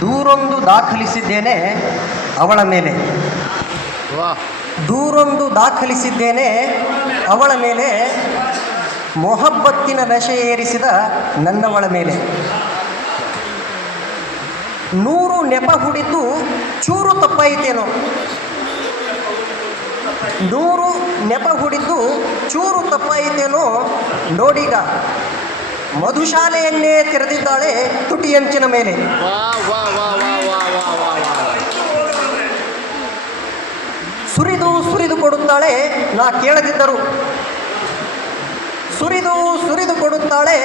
ದೂರೊಂದು ದಾಖಲಿಸಿದ್ದೇನೆ ಅವಳ ಮೇಲೆ, ದೂರೊಂದು ದಾಖಲಿಸಿದ್ದೇನೆ ಅವಳ ಮೇಲೆ, ಮೊಹಬ್ಬತ್ತಿನ ನಶೆ ಏರಿಸಿದ ನನ್ನವಳ ಮೇಲೆ. 100 ನೆಪ ಹುಡಿತು ಚೂರು ತಪ್ಪಾಯಿತೇನೋ, 100 ನೆಪ ಹುಡಿತು ಚೂರು ತಪ್ಪಾಯಿತೇನೋ ನೋಡೀಗ, ಮಧುಶಾಲೆಯನ್ನೇ ತೆರೆದಿದ್ದಾಳೆ ತುಟಿಯಂಚಿನ ಮೇಲೆ. ಸುರಿದು ಸುರಿದು ಕೊಡುತ್ತಾಳೆ ನಾ ಕೇಳದಿದ್ದರು, ಸುರಿದು ಸುರಿದು ಕೊಡುತ್ತಾಳೆ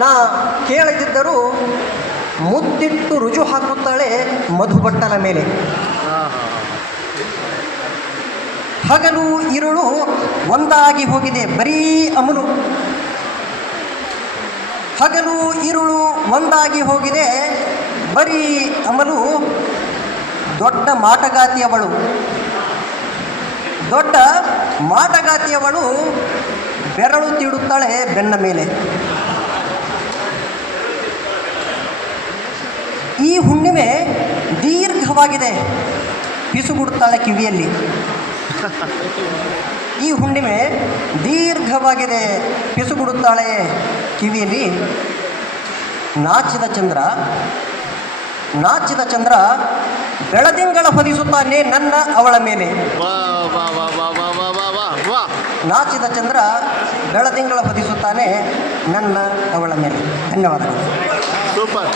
ನಾ ಕೇಳದಿದ್ದರು, ಮುದ್ದಿಟ್ಟು ರುಜು ಹಾಕುತ್ತಾಳೆ ಮಧುಬಟ್ಟಲ ಮೇಲೆ. ಹಗಲು ಇರುಳು ಒಂದಾಗಿ ಹೋಗಿದೆ ಬರೀ ಅಮಲು, ಹಗಲು ಇರುಳು ಒಂದಾಗಿ ಹೋಗಿದೆ ಬರೀ ಅಮಲು, ದೊಡ್ಡ ಮಾಟಗಾತಿಯವಳು, ದೊಡ್ಡ ಮಾಟಗಾತಿಯವಳು, ಬೆರಳು ತೀಡುತ್ತಾಳೆ ಬೆನ್ನ ಮೇಲೆ. ಈ ಹುಣ್ಣಿಮೆ ದೀರ್ಘವಾಗಿದೆ ಪಿಸುಗುಡುತ್ತಾಳೆ ಕಿವಿಯಲ್ಲಿ, ಈ ಹುಣ್ಣಿಮೆ ದೀರ್ಘವಾಗಿದೆ ಪಿಸುಗುಡುತ್ತಾಳೆ ಕಿವಿಯಲ್ಲಿ. ನಾಚಿದ ಚಂದ್ರ, ನಾಚಿದ ಚಂದ್ರ ಬೆಳದಿಂಗಳ ಹೊದಿಸುತ್ತಾನೆ ನನ್ನ ಅವಳ ಮೇಲೆ. ನಾಚಿದ ಚಂದ್ರ ಬೆಳದಿಂಗಳ ಹೊದಿಸುತ್ತಾನೆ ನನ್ನ ಅವಳ ಮೇಲೆ. ಧನ್ಯವಾದಗಳು. ಸೂಪರ್.